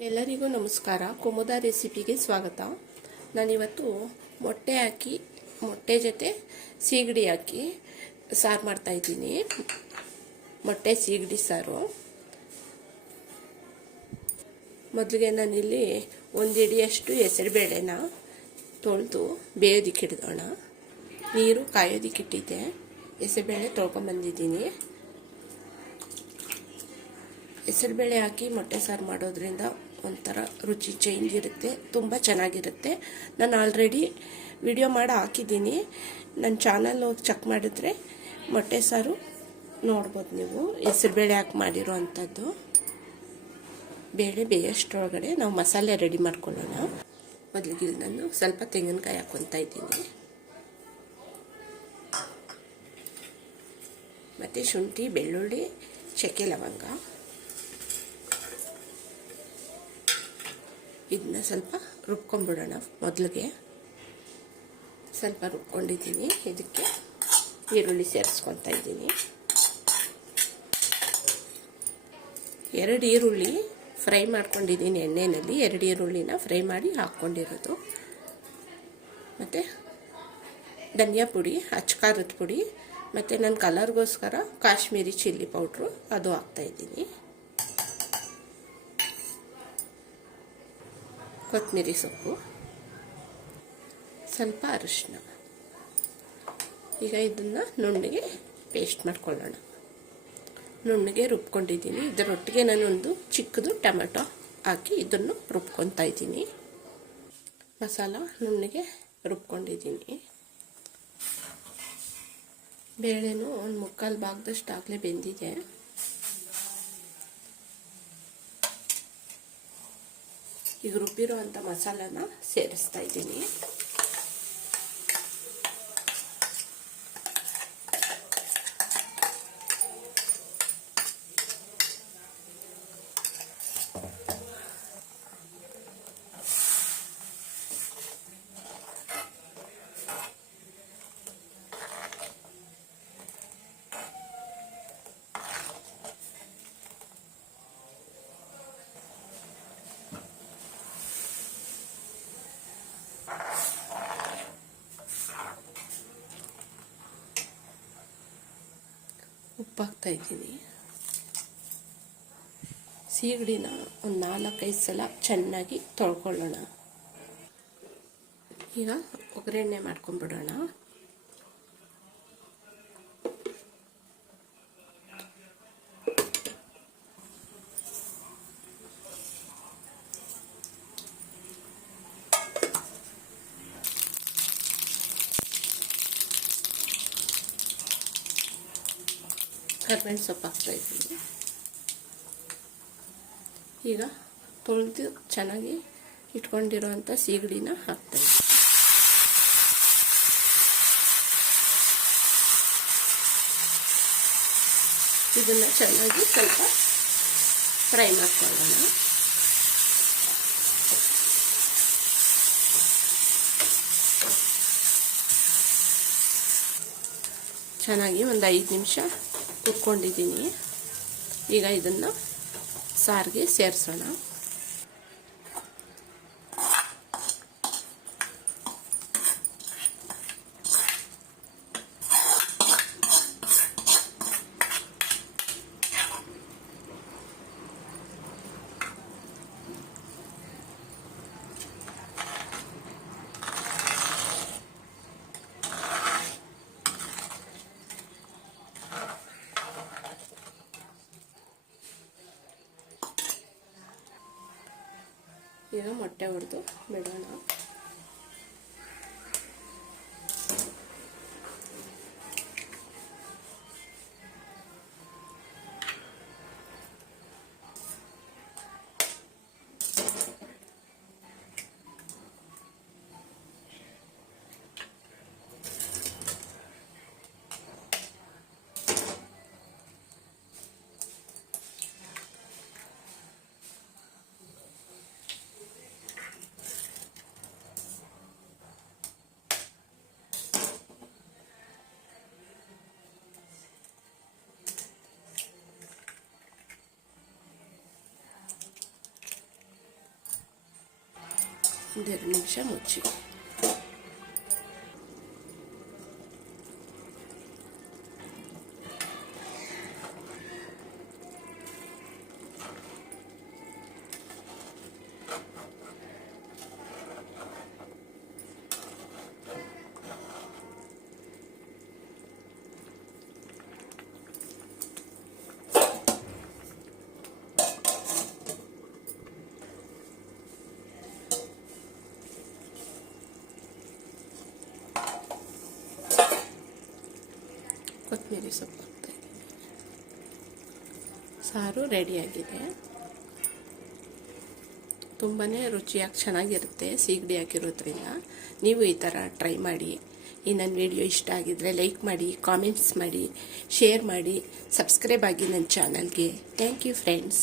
ಎಲ್ಲರಿಗೂ ನಮಸ್ಕಾರ. ಕುಮುದ ರೆಸಿಪಿಗೆ ಸ್ವಾಗತ. ನಾನಿವತ್ತು ಮೊಟ್ಟೆ ಹಾಕಿ, ಮೊಟ್ಟೆ ಜೊತೆ ಸೀಗಡಿ ಹಾಕಿ ಸಾರು ಮಾಡ್ತಾ ಇದ್ದೀನಿ. ಮೊಟ್ಟೆ, ಸೀಗಡಿ, ಸಾರು. ಮೊದಲಿಗೆ ನಾನಿಲ್ಲಿ ಒಂದು ಹಿಡಿಯಷ್ಟು ಹೆಸರುಬೇಳೆನ ತೊಳೆದು ಬೇಯೋದಿಕ್ಕೆ ಇಡ್ದೋಣ ನೀರು ಕಾಯೋದಿಕ್ಕೆ ಇಟ್ಟಿದ್ದೆ. ಹೆಸರುಬೇಳೆ ತೊಳ್ಕೊಂಬಂದಿದ್ದೀನಿ. ಹೆಸರುಬೇಳೆ ಹಾಕಿ ಮೊಟ್ಟೆ ಸಾರು ಮಾಡೋದ್ರಿಂದ ಒಂಥರ ರುಚಿ ಚೇಂಜ್ ಇರುತ್ತೆ, ತುಂಬ ಚೆನ್ನಾಗಿರುತ್ತೆ. ನಾನು ಆಲ್ರೆಡಿ ವಿಡಿಯೋ ಮಾಡಿ ಹಾಕಿದ್ದೀನಿ. ನನ್ನ ಚಾನಲ್ ಹೋಗಿ ಚೆಕ್ ಮಾಡಿದ್ರೆ ಮೊಟ್ಟೆ ಸಾರು ನೋಡ್ಬೋದು ನೀವು. ಹೆಸರುಬೇಳೆ ಹಾಕಿ ಮಾಡಿರೋ ಅಂಥದ್ದು ಬೇಳೆ ಬೇಯಷ್ಟೊಳಗಡೆ ನಾವು ಮಸಾಲೆ ರೆಡಿ ಮಾಡ್ಕೊಳ್ಳೋಣ. ಮೊದಲಿಗೆ ನಾನು ಸ್ವಲ್ಪ ತೆಂಗಿನಕಾಯಿ ಹಾಕ್ಕೊತಾ ಇದ್ದೀನಿ. ಮತ್ತು ಶುಂಠಿ, ಬೆಳ್ಳುಳ್ಳಿ ಚಕ್ಕೆ ಲವಂಗ. ಇದನ್ನ ಸ್ವಲ್ಪ ರುಬ್ಕೊಂಡ್ಬಿಡೋಣ ಮೊದಲಿಗೆ. ಸ್ವಲ್ಪ ರುಬ್ಕೊಂಡಿದ್ದೀನಿ. ಇದಕ್ಕೆ ಈರುಳ್ಳಿ ಸೇರಿಸ್ಕೊತಾ ಇದ್ದೀನಿ. ಎರಡು ಈರುಳ್ಳಿ ಫ್ರೈ ಮಾಡ್ಕೊಂಡಿದ್ದೀನಿ ಎಣ್ಣೆಯಲ್ಲಿ. ಎರಡು ಈರುಳ್ಳಿನ ಫ್ರೈ ಮಾಡಿ ಹಾಕ್ಕೊಂಡಿರೋದು. ಮತ್ತು ಧನಿಯಾ ಪುಡಿ, ಅಚ್ಕಾರದ ಪುಡಿ, ಮತ್ತು ನನ್ನ ಕಲರ್ಗೋಸ್ಕರ ಕಾಶ್ಮೀರಿ ಚಿಲ್ಲಿ ಪೌಡ್ರು ಅದು ಹಾಕ್ತಾಯಿದ್ದೀನಿ ಕೊತ್ತಂಬರಿ ಸೊಪ್ಪು, ಸ್ವಲ್ಪ ಅರಿಶಿನ ಈಗ ಇದನ್ನು ನುಣ್ಣಗೆ ಪೇಸ್ಟ್ ಮಾಡ್ಕೊಳ್ಳೋಣ. ನುಣ್ಣಗೆ ರುಬ್ಕೊಂಡಿದ್ದೀನಿ. ಇದರೊಟ್ಟಿಗೆ ನಾನೊಂದು ಚಿಕ್ಕದು ಟೊಮೆಟೊ ಹಾಕಿ ಇದನ್ನು ರುಬ್ಕೊತಾ ಇದ್ದೀನಿ. ಮಸಾಲ ನುಣ್ಣಗೆ ರುಬ್ಕೊಂಡಿದ್ದೀನಿ. ಬೇಳೆನೂ ಒಂದು ಮುಕ್ಕಾಲು ಭಾಗದಷ್ಟು ಆಗಲೇ ಬೆಂದಿದೆ. ಈಗ ರುಬ್ಬಿರೋ ಮಸಾಲಾನ ಸೇರಿಸ್ತಾ ಇದ್ದೀನಿ ಉಪ್ಪು ಹಾಕ್ತಾ ಇದ್ದೀನಿ ಸೀಗಡಿನ ಒಂದು ನಾಲ್ಕೈದು ಸಲ ಚೆನ್ನಾಗಿ ತೊಳ್ಕೊಳ್ಳೋಣ. ಈಗ ಒಗ್ಗರಣೆ ಮಾಡ್ಕೊಂಡ್ಬಿಡೋಣ ಕರ್ಬೇವಿನ ಸೊಪ್ಪು ಹಾಕ್ತಾ ಇದ್ದೀನಿ. ಈಗ ತೊಳೆದು ಚೆನ್ನಾಗಿ ಇಟ್ಕೊಂಡಿರೋಂಥ ಸೀಗಡಿನ ಹಾಕ್ತಾ ಇದ್ದೀನಿ. ಇದನ್ನು ಚೆನ್ನಾಗಿ ಸ್ವಲ್ಪ ಫ್ರೈ ಮಾಡ್ಕೊಳ್ಳೋಣ. ಚೆನ್ನಾಗಿ ಒಂದು ಐದು ನಿಮಿಷ ಕುತ್ಕೊಂಡಿದ್ದೀನಿ ಈಗ ಇದನ್ನು ಸಾರಿಗೆ ಸೇರಿಸೋಣ. ಈಗ ಮೊಟ್ಟೆ ಹೊಡೆದು ಬಿಡೋಣ ಒಂದೆರಡು ನಿಮಿಷ ಮುಚ್ಚಿ ಕೊತ್ತಂಬರಿ ಸೊಪ್ಪು ಸಾರು ರೆಡಿಯಾಗಿದೆ. ತುಂಬಾ ರುಚಿಯಾಗಿ ಚೆನ್ನಾಗಿರುತ್ತೆ, ಸೀಗಡಿ ಹಾಕಿರೋದ್ರಿಂದ. ನೀವು ಈ ಥರ ಟ್ರೈ ಮಾಡಿ. ಈ ನನ್ನ ವಿಡಿಯೋ ಇಷ್ಟ ಆಗಿದ್ರೆ ಲೈಕ್ ಮಾಡಿ, ಕಾಮೆಂಟ್ಸ್ ಮಾಡಿ, ಶೇರ್ ಮಾಡಿ, ಸಬ್ಸ್ಕ್ರೈಬ್ ಆಗಿ ನನ್ನ ಚಾನಲ್ಗೆ. Thank you friends.